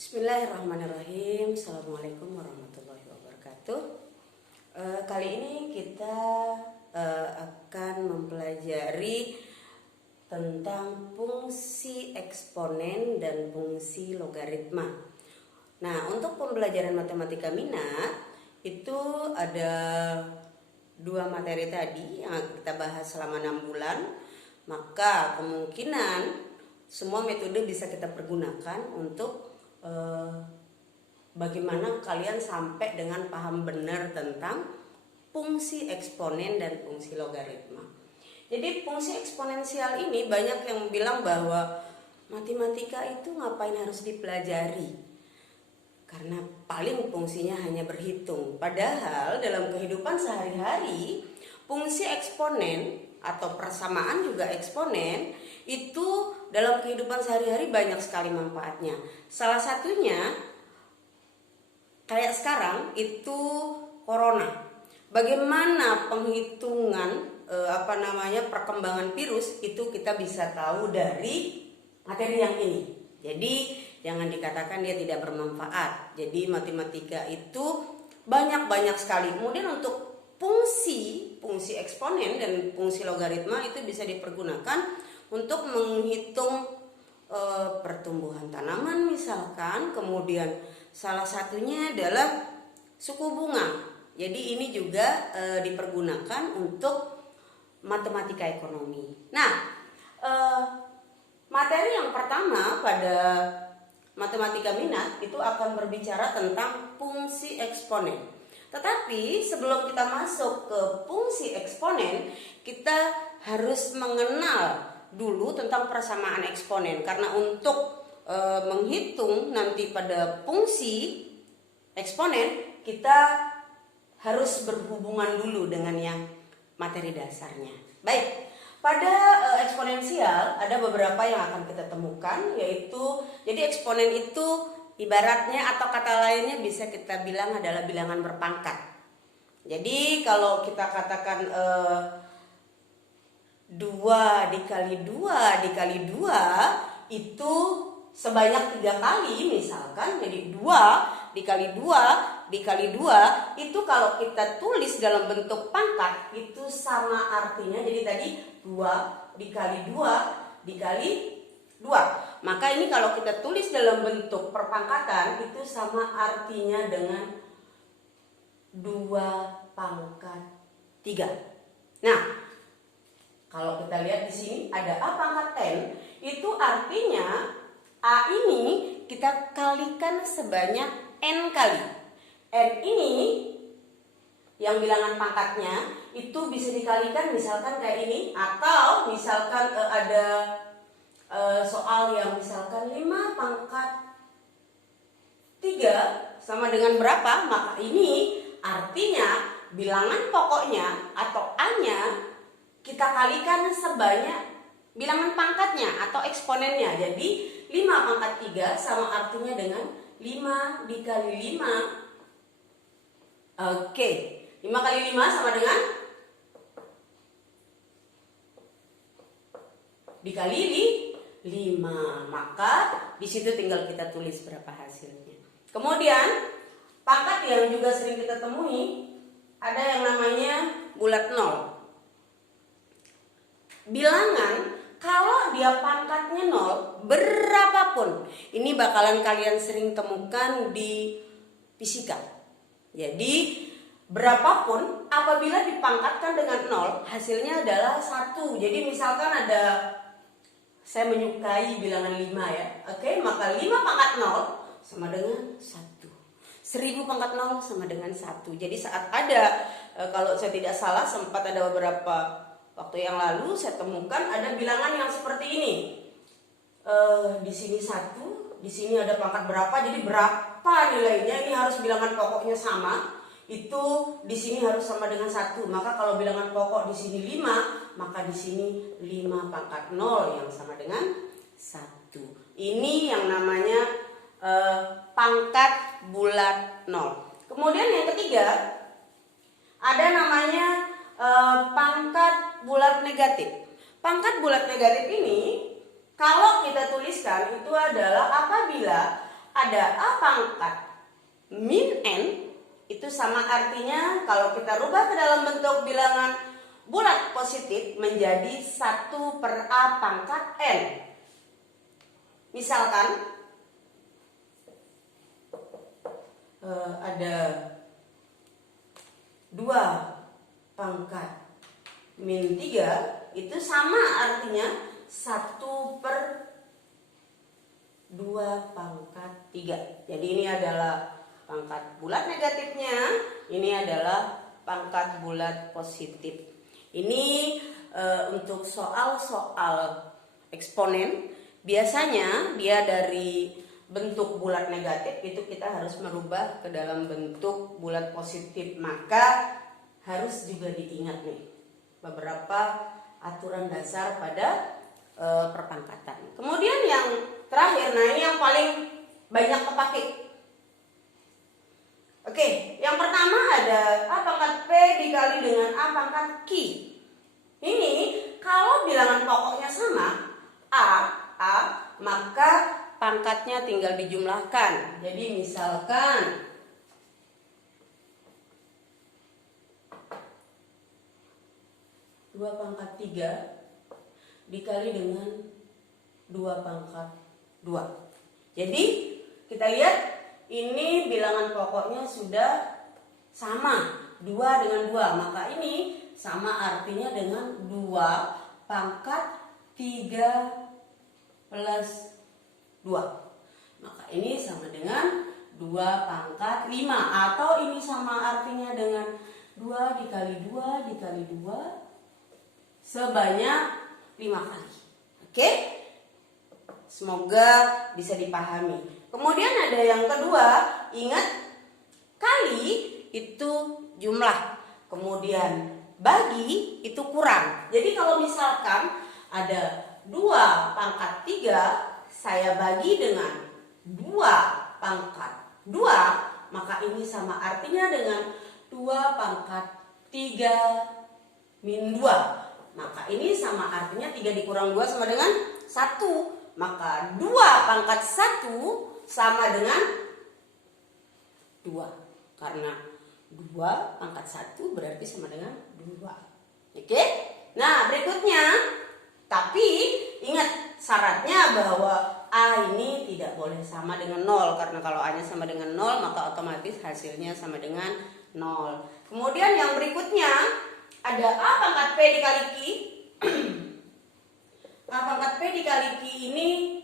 Bismillahirrahmanirrahim. Assalamualaikum warahmatullahi wabarakatuh. Kali ini kita akan mempelajari tentang fungsi eksponen dan fungsi logaritma. Nah, untuk pembelajaran matematika minat itu ada dua materi tadi yang kita bahas selama 6 bulan. Maka kemungkinan semua metode bisa kita pergunakan untuk bagaimana kalian sampai dengan paham benar tentang fungsi eksponen dan fungsi logaritma. Jadi fungsi eksponensial ini banyak yang bilang bahwa matematika itu ngapain harus dipelajari, karena paling fungsinya hanya berhitung. Padahal dalam kehidupan sehari-hari fungsi eksponen atau persamaan juga eksponen itu dalam kehidupan sehari-hari banyak sekali manfaatnya. Salah satunya kayak sekarang itu corona. Bagaimana penghitungan perkembangan virus itu kita bisa tahu dari materi yang ini. Jadi jangan dikatakan dia tidak bermanfaat. Jadi matematika itu banyak sekali. Kemudian untuk fungsi eksponen dan fungsi logaritma itu bisa dipergunakan untuk menghitung pertumbuhan tanaman misalkan. Kemudian salah satunya adalah suku bunga. Jadi ini juga dipergunakan untuk matematika ekonomi. Nah, materi yang pertama pada matematika minat itu akan berbicara tentang fungsi eksponen. Tetapi sebelum kita masuk ke fungsi eksponen, kita harus mengenal dulu tentang persamaan eksponen. Karena untuk menghitung nanti pada fungsi eksponen, kita harus berhubungan dulu dengan yang materi dasarnya. Baik, pada eksponensial ada beberapa yang akan kita temukan, yaitu jadi eksponen itu ibaratnya atau kata lainnya bisa kita bilang adalah bilangan berpangkat. Jadi kalau kita katakan 2 dikali 2 dikali 2 itu sebanyak 3 kali misalkan. Jadi 2 dikali 2 dikali 2 itu kalau kita tulis dalam bentuk pangkat itu sama artinya. Jadi tadi 2 dikali 2 dikali 2. Maka ini kalau kita tulis dalam bentuk perpangkatan itu sama artinya dengan 2 pangkat 3. Nah, kalau kita lihat di sini ada A pangkat N, itu artinya A ini kita kalikan sebanyak N kali. N ini yang bilangan pangkatnya itu bisa dikalikan misalkan kayak ini. Atau misalkan ada soal yang misalkan 5 pangkat 3 sama dengan berapa, maka ini artinya bilangan pokoknya atau A-nya kita kalikan sebanyak bilangan pangkatnya atau eksponennya. Jadi 5 pangkat 3 sama artinya dengan 5 dikali 5. Oke, 5 kali 5 sama dengan dikali 5. Maka di situ tinggal kita tulis berapa hasilnya. Kemudian pangkat yang juga sering kita temui ada yang namanya bulat 0. Bilangan kalau dia pangkatnya 0 berapapun, ini bakalan kalian sering temukan di fisika. Jadi berapapun apabila dipangkatkan dengan 0 hasilnya adalah 1. Jadi misalkan ada, saya menyukai bilangan 5 ya. Oke, maka 5 pangkat 0 sama dengan 1. 1000 pangkat 0 sama dengan 1. Jadi saat ada, kalau saya tidak salah sempat ada beberapa waktu yang lalu saya temukan ada bilangan yang seperti ini. Di sini 1, di sini ada pangkat berapa, jadi berapa nilainya, ini harus bilangan pokoknya sama. Itu di sini harus sama dengan 1. Maka kalau bilangan pokok di sini 5, maka di sini 5 pangkat 0 yang sama dengan 1. Ini yang namanya pangkat bulat 0. Kemudian yang ketiga ada namanya pangkat bulat negatif. Pangkat bulat negatif ini kalau kita tuliskan itu adalah apabila ada A pangkat min N, itu sama artinya kalau kita rubah ke dalam bentuk bilangan bulat positif menjadi 1 per A pangkat N. Misalkan ada 2 pangkat min 3, itu sama artinya 1 per 2 pangkat 3. Jadi ini adalah pangkat bulat negatifnya, ini adalah pangkat bulat positif. Ini untuk soal-soal eksponen, biasanya dia dari bentuk bulat negatif itu kita harus merubah ke dalam bentuk bulat positif. Maka harus juga diingat nih beberapa aturan dasar pada perpangkatan. Kemudian yang terakhir, nah ini yang paling banyak kepake. Oke, yang pertama ada A pangkat P dikali dengan A pangkat Q. Ini kalau bilangan pokoknya sama A, maka pangkatnya tinggal dijumlahkan. Jadi misalkan dua pangkat 3 dikali dengan 2 pangkat 2. Jadi kita lihat ini bilangan pokoknya sudah sama 2 dengan 2, maka ini sama artinya dengan 2 pangkat 3 plus 2. Maka ini sama dengan 2 pangkat 5, atau ini sama artinya dengan 2 dikali 2 dikali 2 sebanyak 5 kali. Oke? Semoga bisa dipahami. Kemudian ada yang kedua, ingat kali itu jumlah, kemudian bagi itu kurang. Jadi kalau misalkan ada 2 pangkat 3 saya bagi dengan 2 pangkat 2, maka ini sama artinya dengan 2 pangkat 3 min 2. Maka ini sama artinya 3 dikurang 2 sama dengan 1. Maka 2 pangkat 1 sama dengan 2. Karena 2 pangkat 1 berarti sama dengan 2. Oke? Nah berikutnya, tapi ingat syaratnya bahwa A ini tidak boleh sama dengan 0. Karena kalau A nya sama dengan 0 maka otomatis hasilnya sama dengan 0. Kemudian yang berikutnya ada A pangkat P dikali Q. A pangkat P dikali Q ini,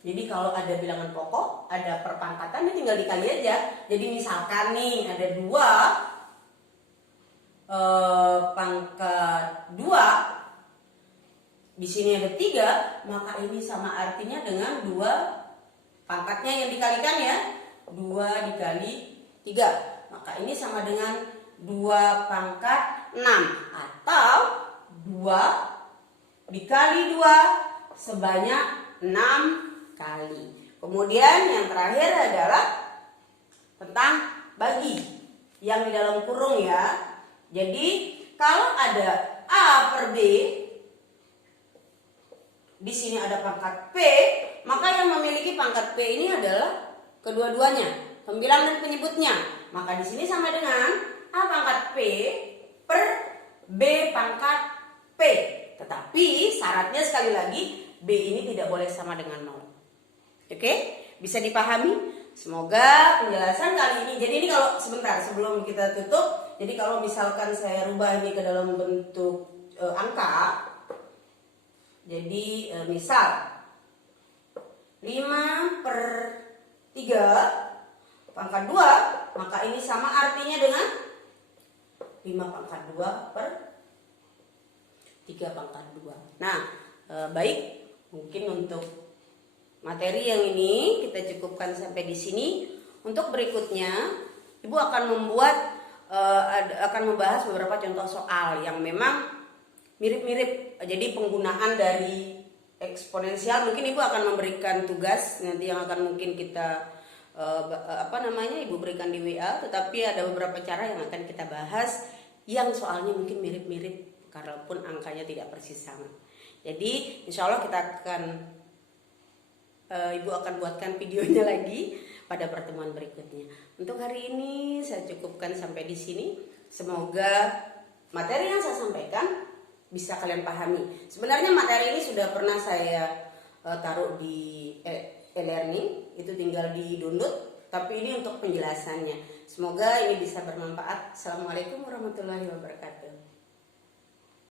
jadi kalau ada bilangan pokok, ada perpangkatan, ini tinggal dikali aja. Jadi misalkan nih ada 2 pangkat 2, di sini ada 3, maka ini sama artinya dengan 2 pangkatnya yang dikalikan ya, 2 dikali 3. Maka ini sama dengan 2 pangkat 6, atau 2 dikali 2 sebanyak 6 kali. Kemudian yang terakhir adalah tentang bagi yang di dalam kurung ya. Jadi kalau ada A per B, di sini ada pangkat P, maka yang memiliki pangkat P ini adalah kedua-duanya, pembilang dan penyebutnya. Maka di sini sama dengan A pangkat P per B pangkat P. Tetapi syaratnya sekali lagi B ini tidak boleh sama dengan 0. Oke? Bisa dipahami? Semoga penjelasan kali ini. Jadi ini kalau sebentar sebelum kita tutup, jadi kalau misalkan saya rubah ini ke dalam bentuk angka. Jadi misal 5 per 3 pangkat 2, maka ini sama artinya dengan 5 pangkat 2 per 3 pangkat 2. Nah, baik, mungkin untuk materi yang ini kita cukupkan sampai di sini. Untuk berikutnya, Ibu akan membahas beberapa contoh soal yang memang mirip-mirip. Jadi penggunaan dari eksponensial, mungkin Ibu akan memberikan tugas nanti yang akan mungkin kita Ibu berikan di WA, tetapi ada beberapa cara yang akan kita bahas yang soalnya mungkin mirip-mirip kalaupun angkanya tidak persis sama. Jadi insya Allah kita akan Ibu akan buatkan videonya lagi pada pertemuan berikutnya. Untuk hari ini saya cukupkan sampai di sini. Semoga materi yang saya sampaikan bisa kalian pahami. Sebenarnya materi ini sudah pernah saya taruh di e-learning, itu tinggal di-download, tapi ini untuk penjelasannya. Semoga ini bisa bermanfaat. Assalamualaikum warahmatullahi wabarakatuh.